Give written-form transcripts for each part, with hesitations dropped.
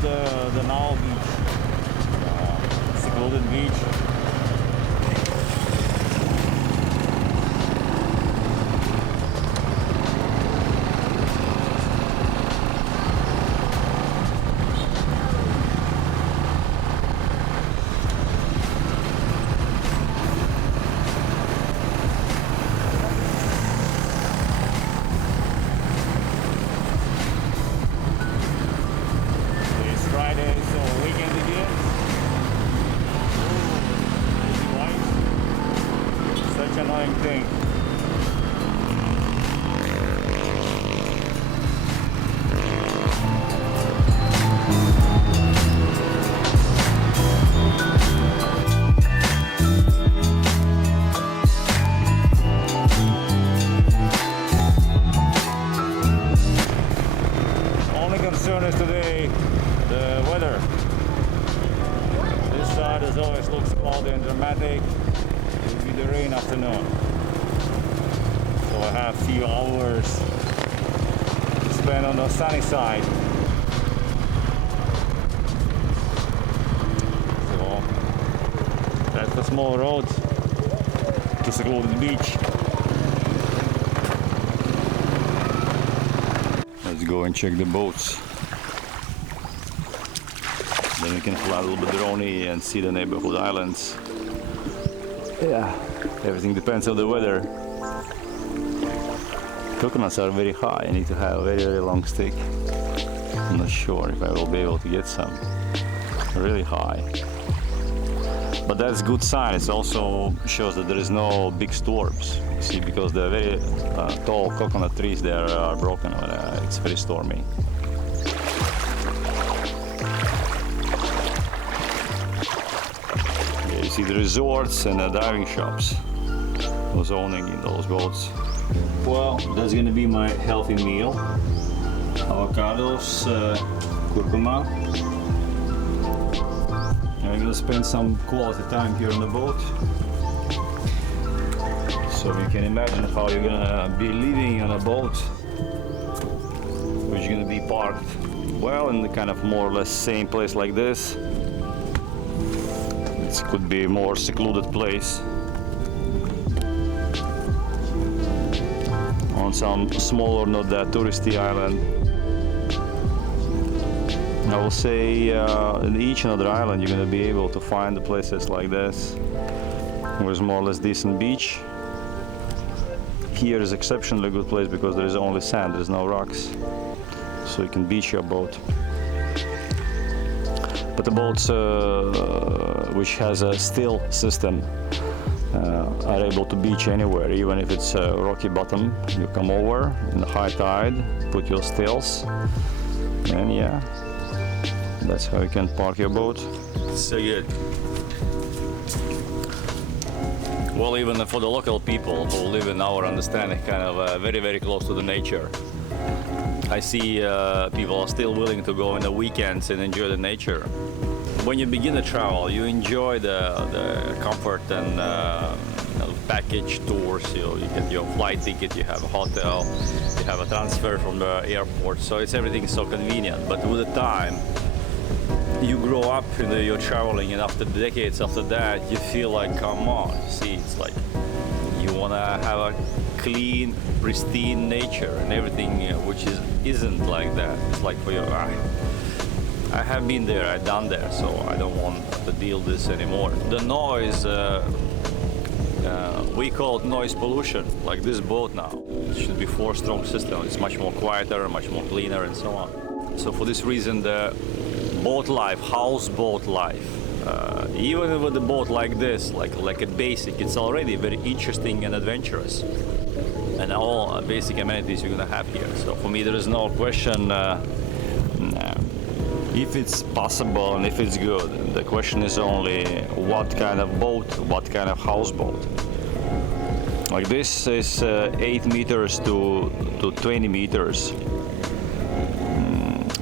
the Danao beach, secluded beach. Annoying thing. Only concern is today the weather. This side as always looks cloudy and dramatic. It will be the rain afternoon. So I have a few hours to spend on the sunny side. So that's the small road to secluded beach. Let's go and check the boats. Then we can fly a little bit drone and see the neighborhood islands. Yeah, everything depends on the weather. Coconuts are very high. I need to have a very, very long stick. I'm not sure if I will be able to get some really high. But that's a good sign. It also shows that there is no big storms. You see, because the very tall coconut trees there are broken when it's very stormy. Yeah, you see the resorts and the diving shops. Those owning in those boats. Well, that's gonna be my healthy meal. Avocados, curcuma. I'm gonna spend some quality time here on the boat. So you can imagine how you're gonna be living on a boat which is gonna be parked well in the kind of more or less same place like this. It could be a more secluded place. On some smaller, not that touristy island. I will say in each and other island you're going to be able to find the places like this. There's more or less decent beach. Here is exceptionally good place because there is only sand, there is no rocks. So you can beach your boat. But the boats which has a still system are able to beach anywhere, even if it's a rocky bottom. You come over in the high tide, put your stills, and yeah, that's how you can park your boat. So good. Well, even for the local people who live in our understanding, kind of very, very close to the nature. I see people are still willing to go in the weekends and enjoy the nature. When you begin to travel, you enjoy the comfort and package tours. You get your flight ticket, you have a hotel, you have a transfer from the airport, so it's everything so convenient. But with the time, you grow up and you're traveling, and after decades after that, you feel like, come on, see, it's like you want to have a clean, pristine nature, and everything which isn't like that. It's like for you, I have been there, I've done there, so I don't want to deal with this anymore. The noise, we call it noise pollution, like this boat now. It should be 4-stroke system. It's much more quieter, much more cleaner, and so on. So for this reason, the boat life, houseboat life, even with a boat like this, like a basic, it's already very interesting and adventurous. And all basic amenities you're gonna have here. So for me, there is no question if it's possible and if it's good. The question is only what kind of boat, what kind of houseboat. Like this is 8 meters to 20 meters.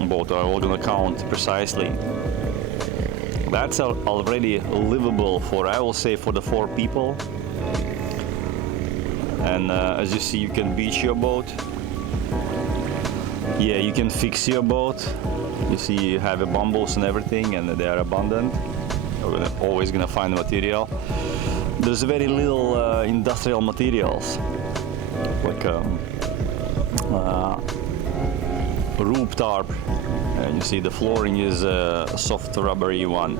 Boat are all gonna count precisely. That's already livable for, I will say, for the 4 people. And as you see, you can beach your boat. Yeah, you can fix your boat. You see, you have bumbles and everything, and they are abundant. You're always gonna find material. There's very little industrial materials, like roof tarp, and you see the flooring is a soft rubbery one.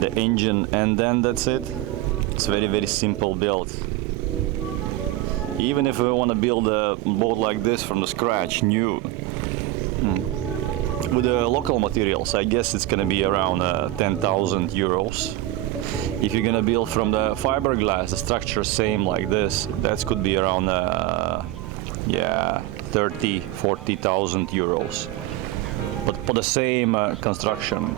The engine, and then that's it. It's very simple build. Even if we want to build a boat like this from the scratch, new, with the local materials, I guess it's gonna be around 10,000 euros. If you're gonna build from the fiberglass, the structure same like this, that could be around 30,000-40,000 euros. But for the same construction,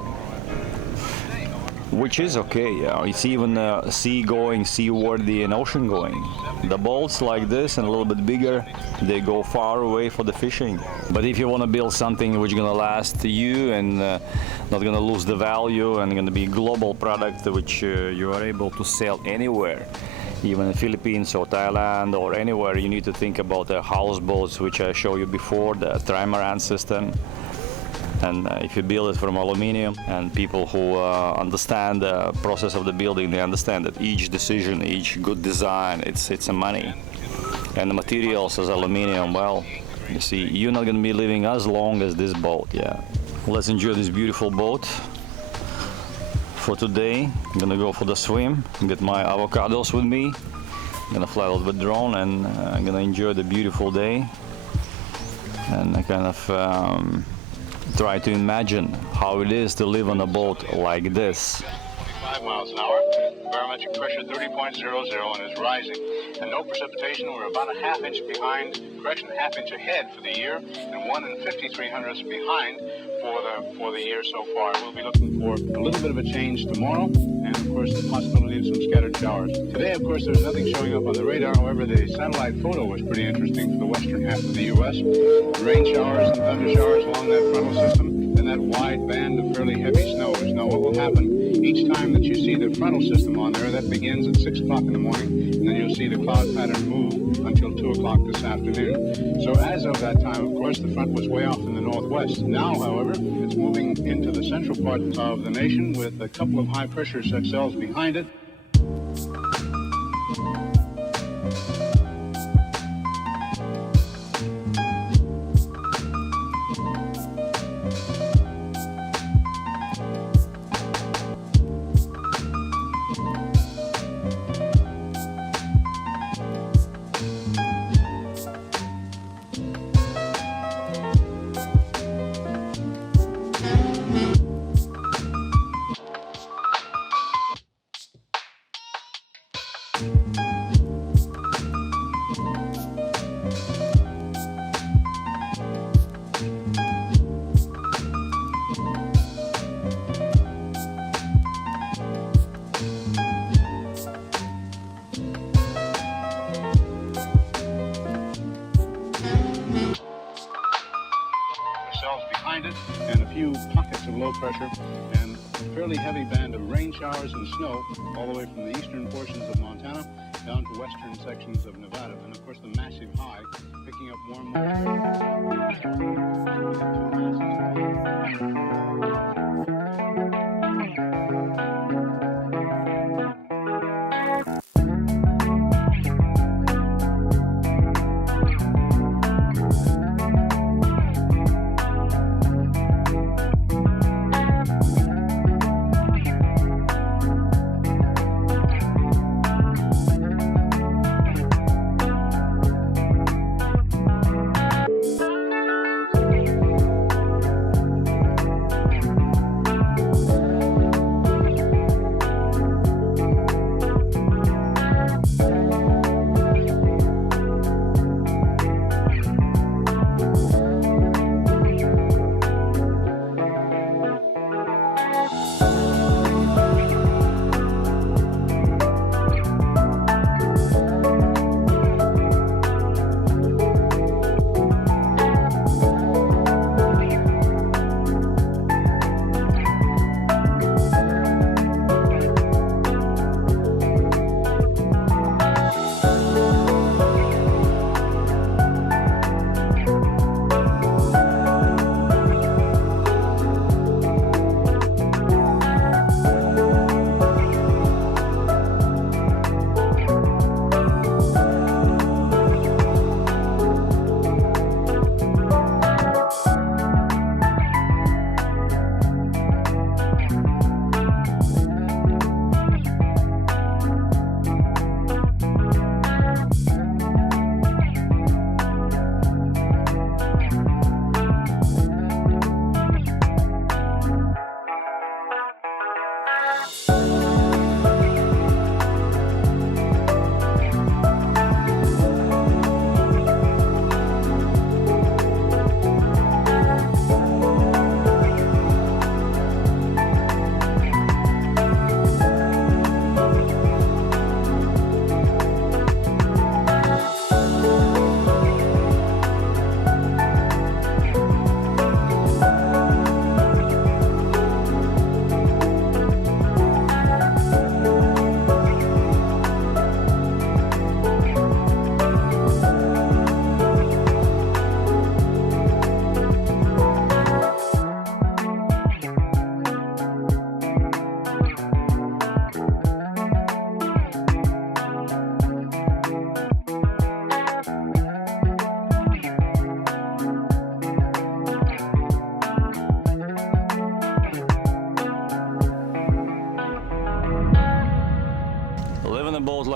which is okay, yeah. It's even sea-going, seaworthy, and ocean-going. The boats like this and a little bit bigger, they go far away for the fishing. But if you want to build something which is gonna last to you and not gonna lose the value and gonna be a global product which you are able to sell anywhere, even in the Philippines or Thailand or anywhere, you need to think about the houseboats, which I showed you before, the trimaran system. And if you build it from aluminium, and people who understand the process of the building, they understand that each decision, each good design, it's a money. And the materials as aluminium, well, you see, you're not going to be living as long as this boat, yeah. Let's enjoy this beautiful boat. For today, I'm going to go for the swim, get my avocados with me. I'm going to fly out with the drone, and I'm going to enjoy the beautiful day. And I kind of try to imagine how it is to live on a boat like this. 5 miles an hour, barometric pressure 30.00 and is rising. And no precipitation, we're about a half-inch behind, correction, a half-inch ahead for the year, and 1 53/100 behind for the year so far. We'll be looking for a little bit of a change tomorrow, and of course the possibility of some scattered showers. Today, of course, there's nothing showing up on the radar. However, the satellite photo was pretty interesting for the western half of the U.S. Rain showers and thunder showers along that frontal system, and that wide band of fairly heavy snows. Now, what will happen each time that you see the frontal system on there, that begins at 6 o'clock in the morning, and then you'll see the cloud pattern move until 2 o'clock this afternoon. So as of that time, of course, the front was way off in the northwest. Now, however, it's moving into the central part of the nation with a couple of high-pressure cells behind it. And a few pockets of low pressure and a fairly heavy band of rain showers and snow all the way from the eastern portions of Montana down to western sections of Nevada. And of course the massive high picking up more and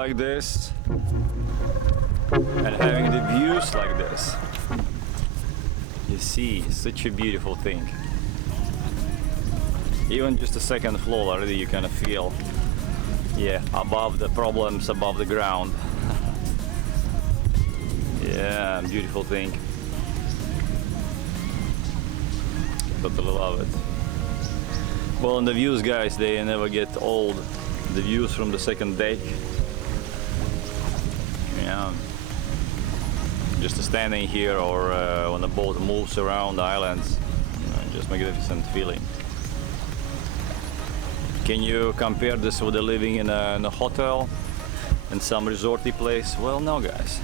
like this and having the views like this, you see, such a beautiful thing. Even just the second floor already you kind of feel, yeah, above the problems, above the ground. Yeah, beautiful thing. Totally love it. Well, and the views, guys, they never get old. The views from the second deck. Yeah. Just standing here or when the boat moves around the islands, you know, just magnificent feeling. Can you compare this with the living in a hotel in some resorty place? Well, no, guys.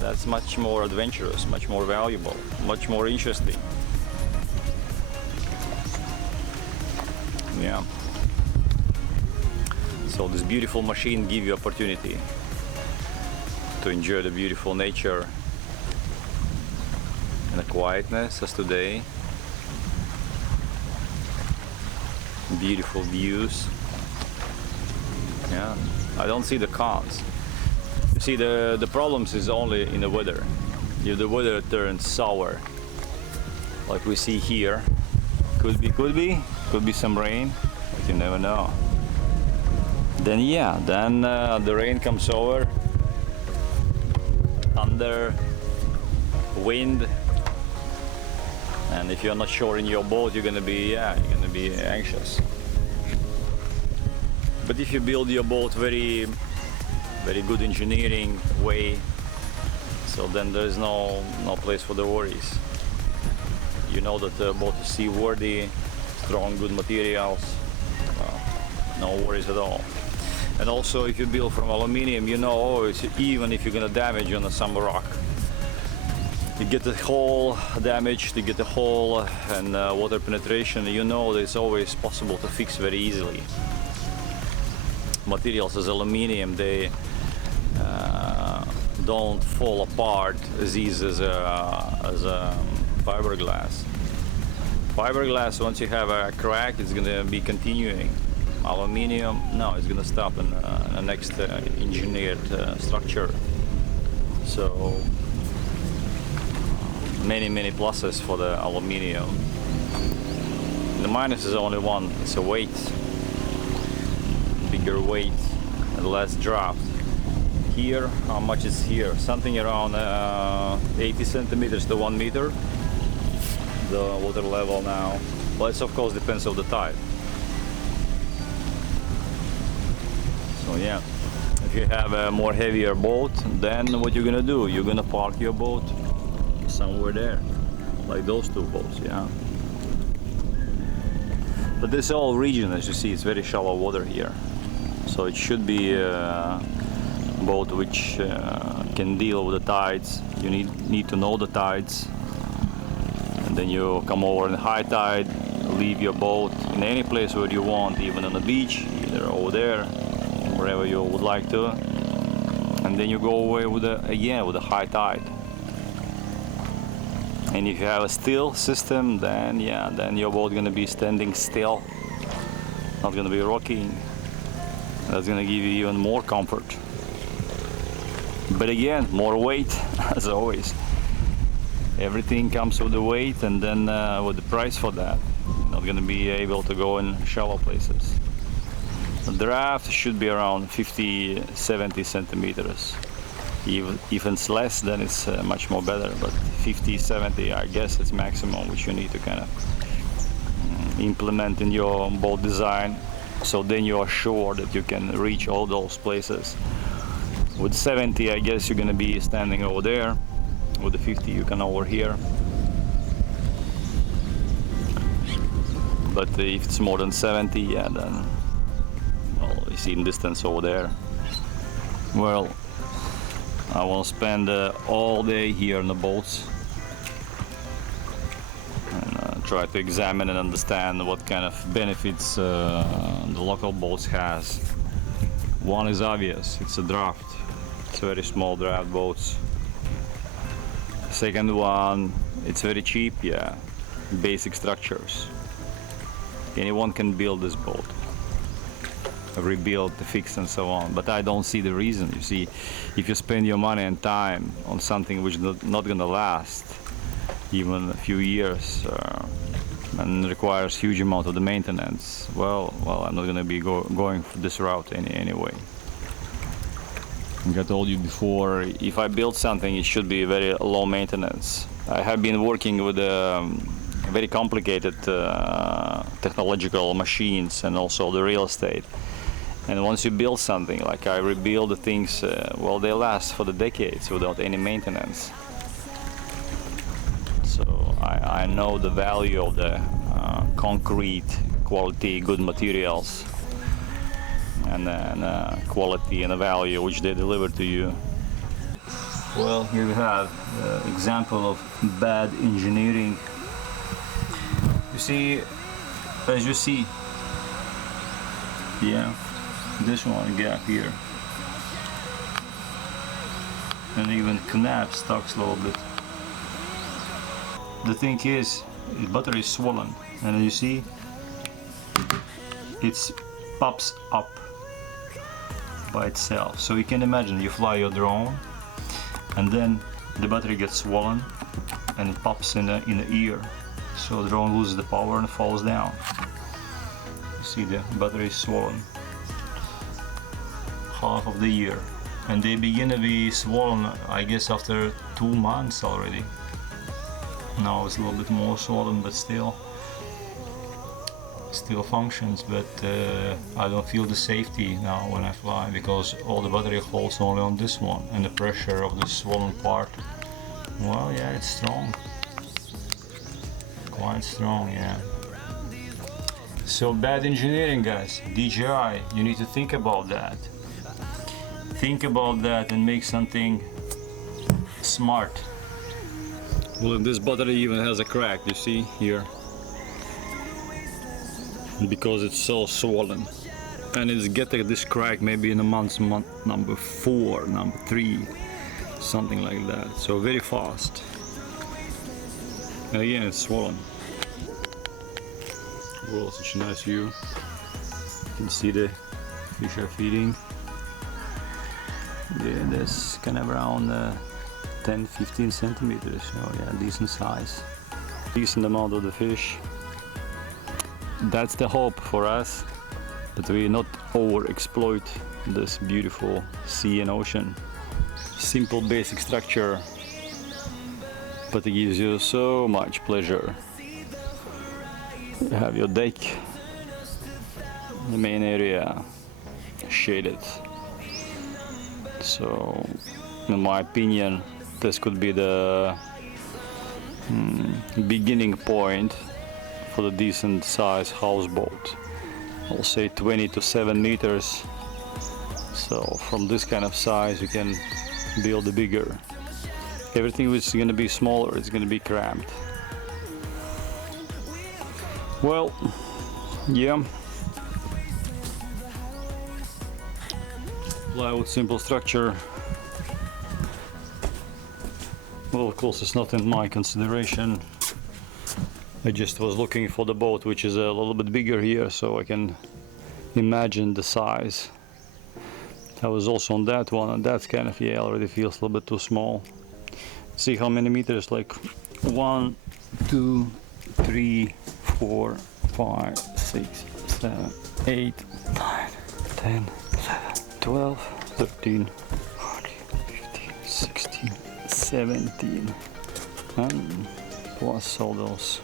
That's much more adventurous, much more valuable, much more interesting. Yeah. So this beautiful machine gives you opportunity to enjoy the beautiful nature and the quietness as today. Beautiful views. Yeah, I don't see the cons. You see, the problems is only in the weather. If the weather turns sour, like we see here, could be some rain, but you never know. Then yeah, then the rain comes over, thunder, wind, and if you're not sure in your boat, you're gonna be anxious. But if you build your boat very good engineering way, so then there is no place for the worries. You know that the boat is seaworthy, strong, good materials, no worries at all. And also, if you build from aluminium, you know always, even if you're gonna damage on some rock, you get the hole damaged, you get the hole and water penetration, you know that it's always possible to fix very easily. Materials as aluminium, they don't fall apart as easy as fiberglass. Fiberglass, once you have a crack, it's gonna be continuing. Aluminium, no, it's gonna stop in the next engineered structure. So many pluses for the aluminium. The minus is only one, it's a weight. Bigger weight and less draft. Here, how much is here? Something around 80 centimeters to 1 meter. The water level now. Well, it of course depends on the tide. So yeah, if you have a more heavier boat, then what you're gonna do? You're gonna park your boat somewhere there, like those two boats, yeah. But this whole region, as you see, it's very shallow water here. So it should be a boat which can deal with the tides. You need to know the tides. And then you come over in high tide, leave your boat in any place where you want, even on the beach, either over there, wherever you would like to. And then you go away with with a high tide. And if you have a still system, then yeah, then your boat gonna be standing still, not gonna be rocking. That's gonna give you even more comfort. But again, more weight, as always. Everything comes with the weight and then with the price for that. You're not gonna be able to go in shallow places. The draft should be around 50-70 centimeters. If it's less, then it's much more better, but 50-70, I guess it's maximum which you need to kind of implement in your boat design, so then you are sure that you can reach all those places. With 70, I guess you're gonna be standing over there. With the 50, you can over here. But if it's more than 70, yeah, then well, you see in distance over there. Well, I want to spend all day here in the boats and try to examine and understand what kind of benefits the local boats has. One is obvious, it's a draft. It's very small draft boats. Second one, it's very cheap, yeah. Basic structures. Anyone can build this boat. rebuild, fix, and so on. But I don't see the reason. You see, if you spend your money and time on something which is not gonna last even a few years and requires huge amount of the maintenance, well, I'm not gonna be going for this route anyway. Like I told you before, if I build something, it should be very low maintenance. I have been working with very complicated technological machines and also the real estate. And once you build something, like I rebuild the things, well, they last for the decades without any maintenance. So I know the value of the concrete quality, good materials, and then quality and the value which they deliver to you. Well, here we have an example of bad engineering. You see, as you see, yeah, this one gap here, and even knap stuck a little bit. The thing is, the battery is swollen, and you see, it pops up by itself. So you can imagine you fly your drone, and then the battery gets swollen, and it pops in the ear. So the drone loses the power and falls down. You see the battery is swollen half of the year, and they begin to be swollen, I guess, after 2 months already. Now it's a little bit more swollen, but still functions. But I don't feel the safety now when I fly, because all the battery holds only on this one, and the pressure of the swollen part, well, yeah, it's strong. Quite strong, yeah. So bad engineering, guys. DJI, you need to think about that. Think about that and make something smart. Well, this battery even has a crack, you see here, because it's so swollen, and it's getting this crack maybe in a month number 4, number 3, something like that. So very fast. And again, it's swollen. Well, such a nice view. You can see the fish are feeding. Yeah, there's kind of around 10-15 centimeters. So yeah, decent size. Decent amount of the fish. That's the hope for us, that we not overexploit this beautiful sea and ocean. Simple basic structure, but it gives you so much pleasure. You have your deck, the main area shaded. So, in my opinion, this could be the beginning point for the decent size houseboat. I'll say 20 to 7 meters. So from this kind of size you can build a bigger. Everything which is going to be smaller is going to be cramped. Well, yeah. Plywood simple structure. Well, of course it's not in my consideration. I just was looking for the boat which is a little bit bigger here, so I can imagine the size. I was also on that one, and that's kind of, yeah, already feels a little bit too small. See how many meters, like 1, 2, 3, 4, 5, 6, 7, 8, 9, 10, 11, 12, 13, 14, 15, 16, 17, and plus all those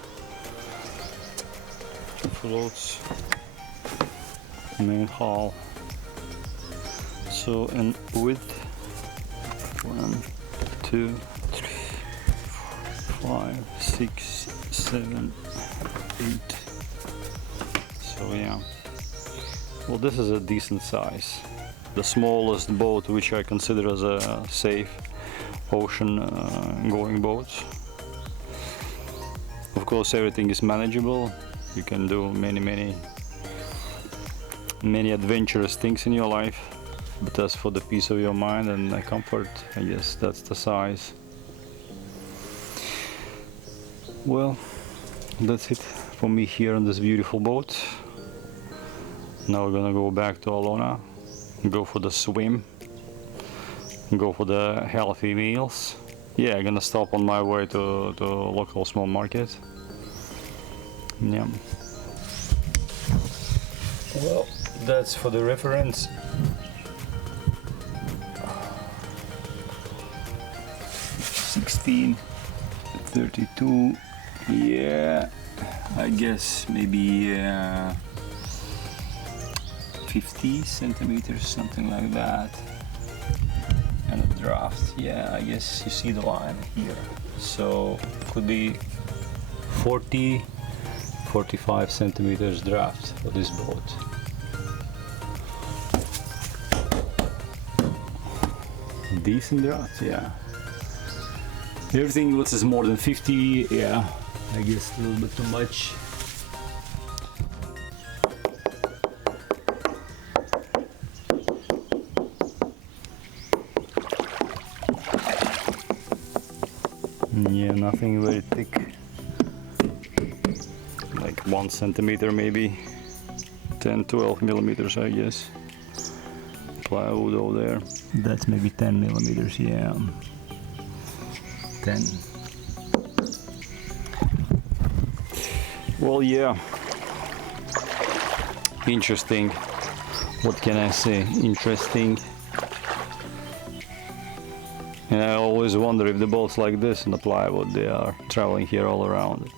floats, main hull. So in width 1, 2, 3, 4, 5, 6, 7, 8. So yeah, well, this is a decent size. The smallest boat which I consider as a safe ocean going boat. Of course everything is manageable. You can do many adventurous things in your life, but as for the peace of your mind and the comfort, I guess that's the size. Well, that's it for me here on this beautiful boat. Now we're gonna go back to Alona, go for the swim, go for the healthy meals. Yeah, I'm gonna stop on my way to local small market. Yeah. Well, that's for the reference. 1632. Yeah, I guess maybe 50 centimeters, something like that. And a draft, yeah, I guess you see the line here. So could be 45 centimeters draft for this boat. Decent draft, yeah. Everything else is more than 50, yeah, I guess a little bit too much. Yeah, nothing very thick, like 1 centimeter maybe, 10-12 millimeters I guess. Plywood over there, that's maybe 10 millimeters, yeah, 10. Well, yeah, interesting, what can I say, interesting. And I always wonder if the boats like this in the plywood, they are traveling here all around.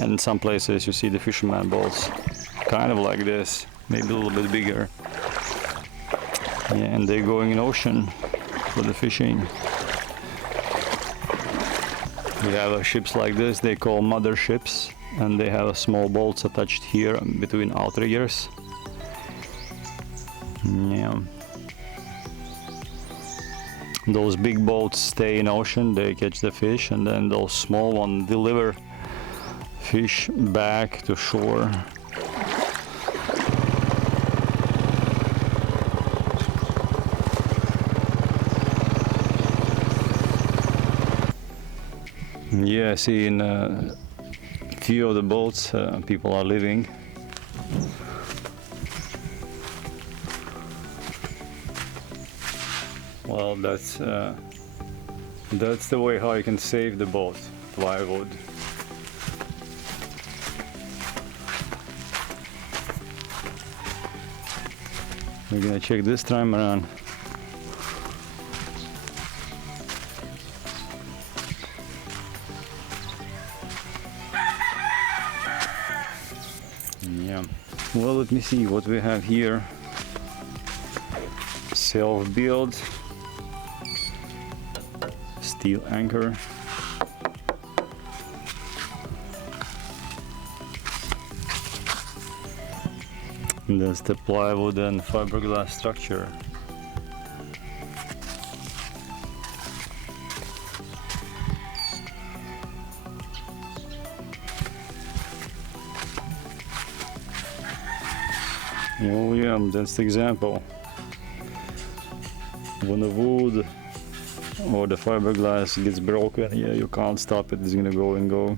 And in some places you see the fisherman boats kind of like this, maybe a little bit bigger. Yeah, and they're going in ocean for the fishing. We have ships like this, they call mother ships, and they have small boats attached here between outriggers. Yeah. Those big boats stay in ocean, they catch the fish, and then those small ones deliver fish back to shore. Yeah, I see in a few of the boats people are living. Well, that's the way how you can save the boat, plywood. We're gonna check this time around. Yeah. Well, let me see what we have here. Self-build. Steel anchor. And that's the plywood and fiberglass structure. Oh yeah, that's the example. When the wood or the fiberglass gets broken, yeah, you can't stop it, it's gonna go and go.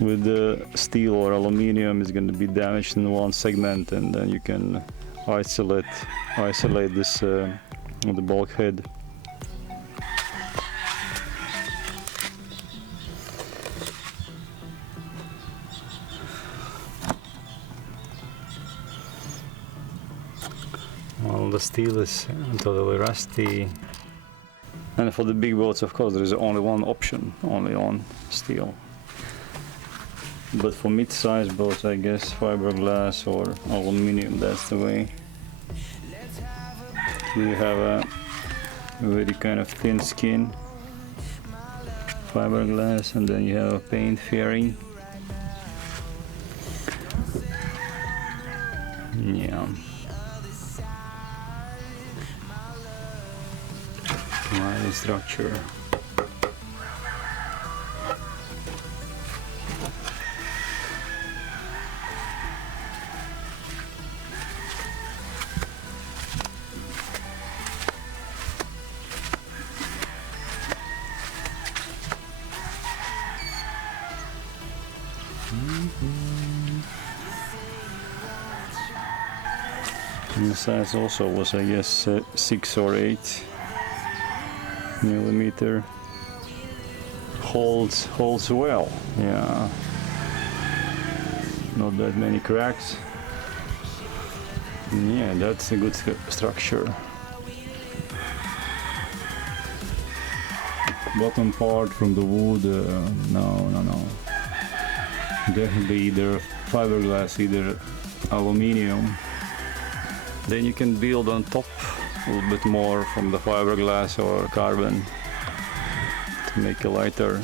With the steel or aluminum, it's gonna be damaged in one segment, and then you can isolate this the bulkhead. Well, the steel is totally rusty. And for the big boats, of course, there is only one option, only on steel. But for mid-sized boats, I guess fiberglass or aluminum, that's the way. You have a very kind of thin skin, fiberglass, and then you have a paint fairing. Yeah. Nice structure. And the size also was, I guess, 6 or 8 millimeter. Holds well. Yeah. Not that many cracks. Yeah, that's a good structure. Bottom part from the wood, no. Definitely either fiberglass, either aluminium. Then you can build on top a little bit more from the fiberglass or carbon to make it lighter.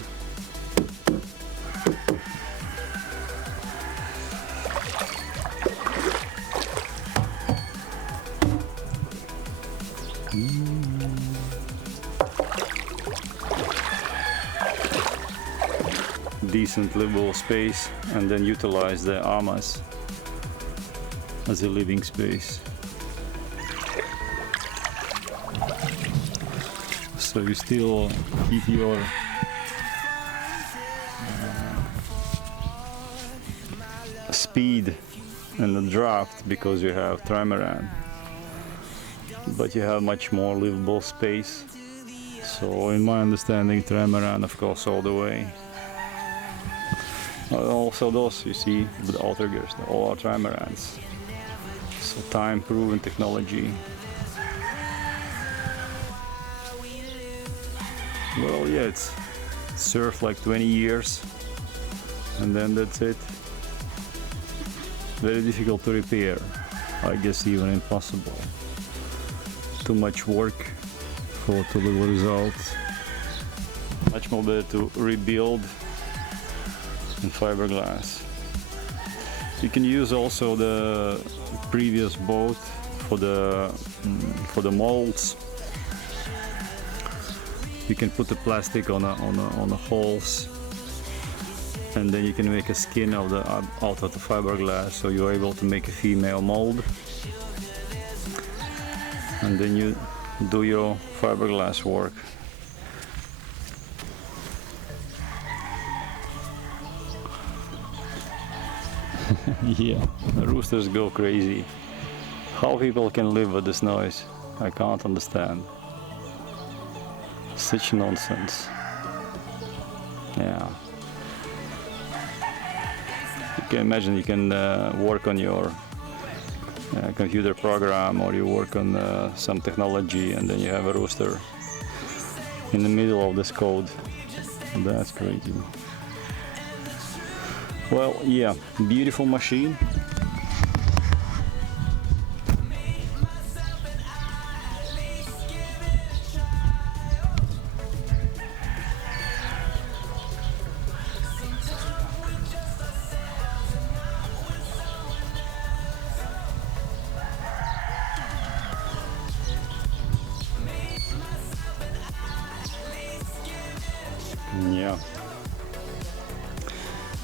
Decent livable space, and then utilize the amas as a living space. So you still keep your speed and the draft because you have trimaran, but you have much more livable space. So in my understanding, trimaran, of course, all the way. Also those you see with the outriggers, all are trimarans. So time-proven technology. Well, yeah, it's surfed like 20 years, and then that's it. Very difficult to repair. I guess even impossible. Too much work for too little results. Much more better to rebuild in fiberglass. You can use also the previous boat for the molds. You can put the plastic on the holes, and then you can make a skin of the out of the fiberglass, so you're able to make a female mold, and then you do your fiberglass work. Yeah, the roosters go crazy. How people can live with this noise, I can't understand. Such nonsense. Yeah. You can imagine you can work on your computer program, or you work on some technology, and then you have a rooster in the middle of this code. That's crazy. Well, yeah, beautiful machine. Yeah.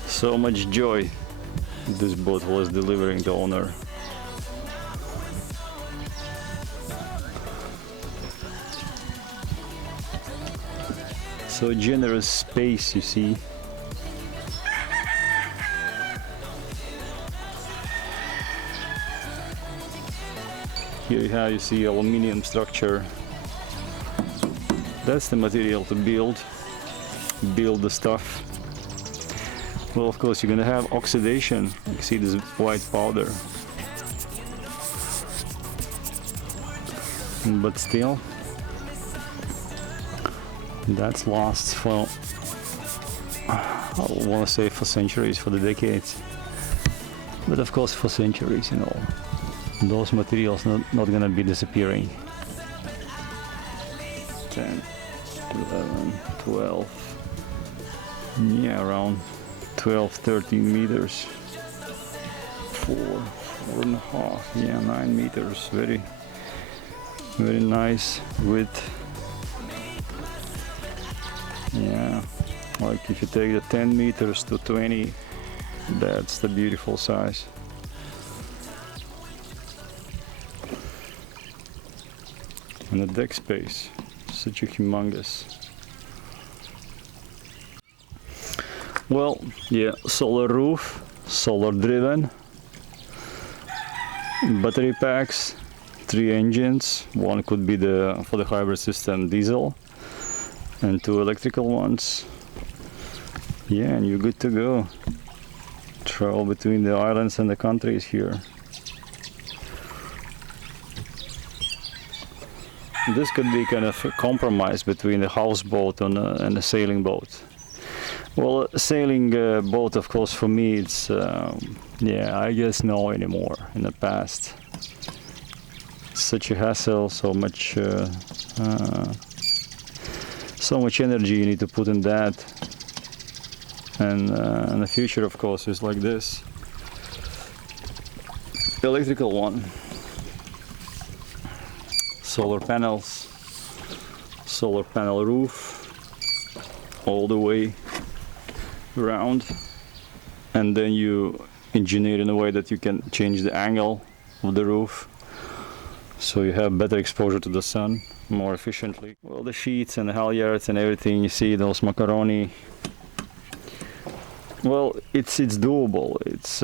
So much joy this boat was delivering the owner. So generous space, you see. Here you see aluminium structure. That's the material to build the stuff. Well, of course, you're gonna have oxidation. You see this white powder, but still, that lasts for, I want to say, for centuries, for the decades. But of course, for centuries, you know, those materials not gonna be disappearing. 10, 11, 12. Yeah, around 12, 13 meters. 4.5, yeah, 9 meters. Very, very nice width. Yeah, like if you take the 10 meters to 20, that's the beautiful size. And the deck space, such a humongous. Well, yeah, solar roof, solar driven. Battery packs, 3 engines. One could be for the hybrid system diesel, and 2 electrical ones. Yeah, and you're good to go. Travel between the islands and the countries here. This could be kind of a compromise between the houseboat and a sailing boat. Well, a sailing boat, of course, for me, it's yeah, I guess no anymore. In the past, such a hassle, so much energy you need to put in that. And the future, of course, is like this. The electrical one. Solar panels, solar panel roof, all the way around. And then you engineer in a way that you can change the angle of the roof, so you have better exposure to the sun more efficiently. Well, the sheets and the halyards and everything, you see those macaroni. Well, it's doable. It's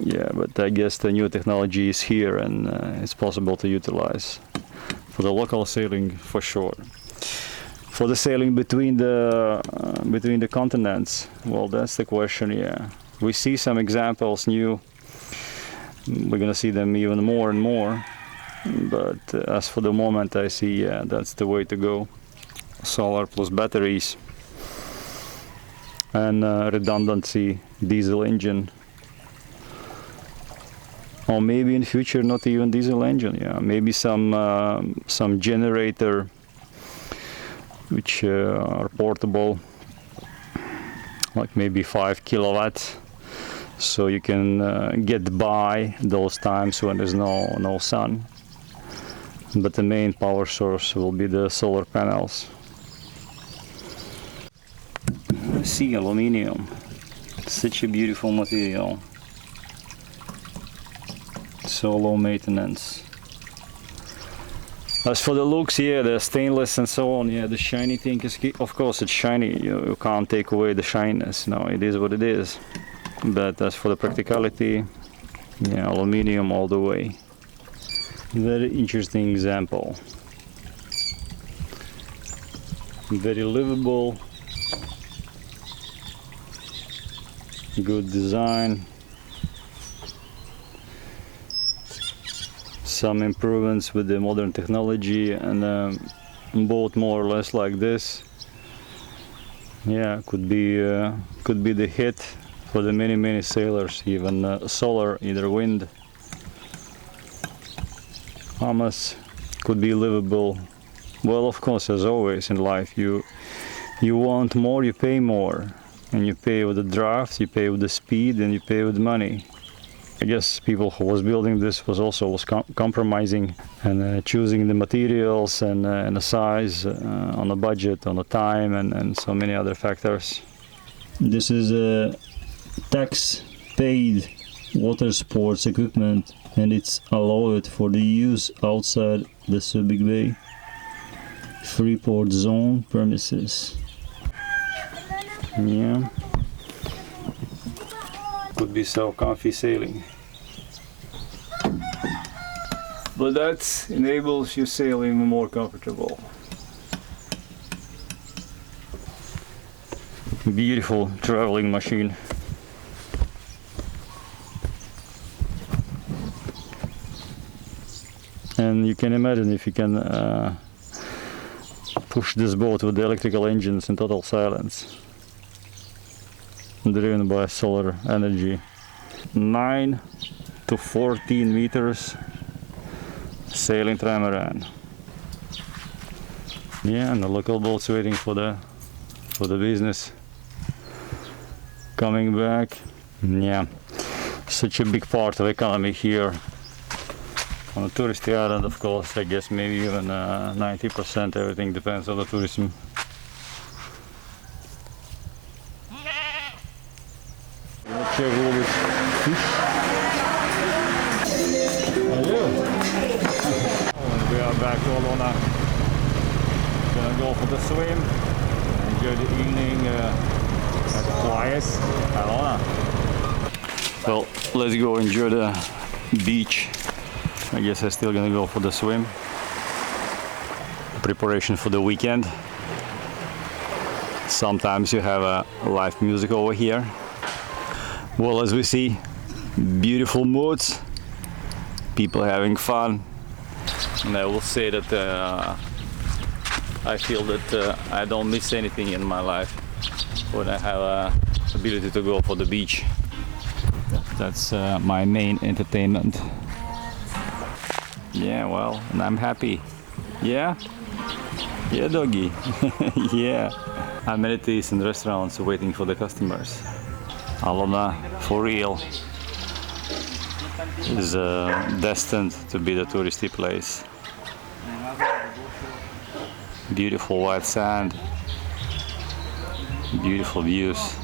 yeah, but I guess the new technology is here and it's possible to utilize for the local sailing for sure. For the sailing between the continents, well, that's the question. Yeah, we see some examples new. We're gonna see them even more and more. But as for the moment, I see, yeah, that's the way to go. Solar plus batteries. And redundancy diesel engine, or maybe in future not even diesel engine. Yeah, maybe some generator which are portable, like maybe 5 kilowatts, so you can get by those times when there's no sun. But the main power source will be the solar panels. See, aluminium, such a beautiful material, so low maintenance. As for the looks, yeah, the stainless and so on, yeah, the shiny thing is, of course it's shiny, you can't take away the shininess, no, it is what it is. But as for the practicality, yeah, aluminium all the way. Very interesting example. Very livable. Good design, some improvements with the modern technology, and boat more or less like this. Yeah, could be the hit for the many sailors. Even solar, either wind. Hamas could be livable. Well, of course, as always in life, you want more, you pay more. And you pay with the drafts, you pay with the speed, and you pay with money. I guess people who was building this was compromising and choosing the materials and the size on the budget, on the time, and so many other factors. This is a tax-paid water sports equipment, and it's allowed for the use outside the Subic Bay Freeport Zone premises. Yeah, could be so comfy sailing, but that enables you sailing more comfortable. Beautiful traveling machine. And you can imagine if you can push this boat with the electrical engines in total silence, driven by solar energy. 9 to 14 meters sailing trimaran. Yeah, and the local boats waiting for the business coming back. Yeah, such a big part of economy here on a touristy island. Of course, I guess maybe even 90%. Everything depends on the tourism. Check a little bit fish. Hello. We are back to Alona. Gonna go for the swim. Enjoy the evening at quiet Alona. Well, let's go enjoy the beach. I guess I'm still gonna go for the swim. Preparation for the weekend. Sometimes you have a live music over here. Well, as we see, beautiful moods, people having fun, and I will say that I feel that I don't miss anything in my life when I have ability to go for the beach. That's my main entertainment. Yeah, well, and I'm happy. Yeah? Yeah, doggy. Yeah. Amenities and restaurants waiting for the customers. Alona, for real, is destined to be the touristy place. Beautiful white sand, beautiful views.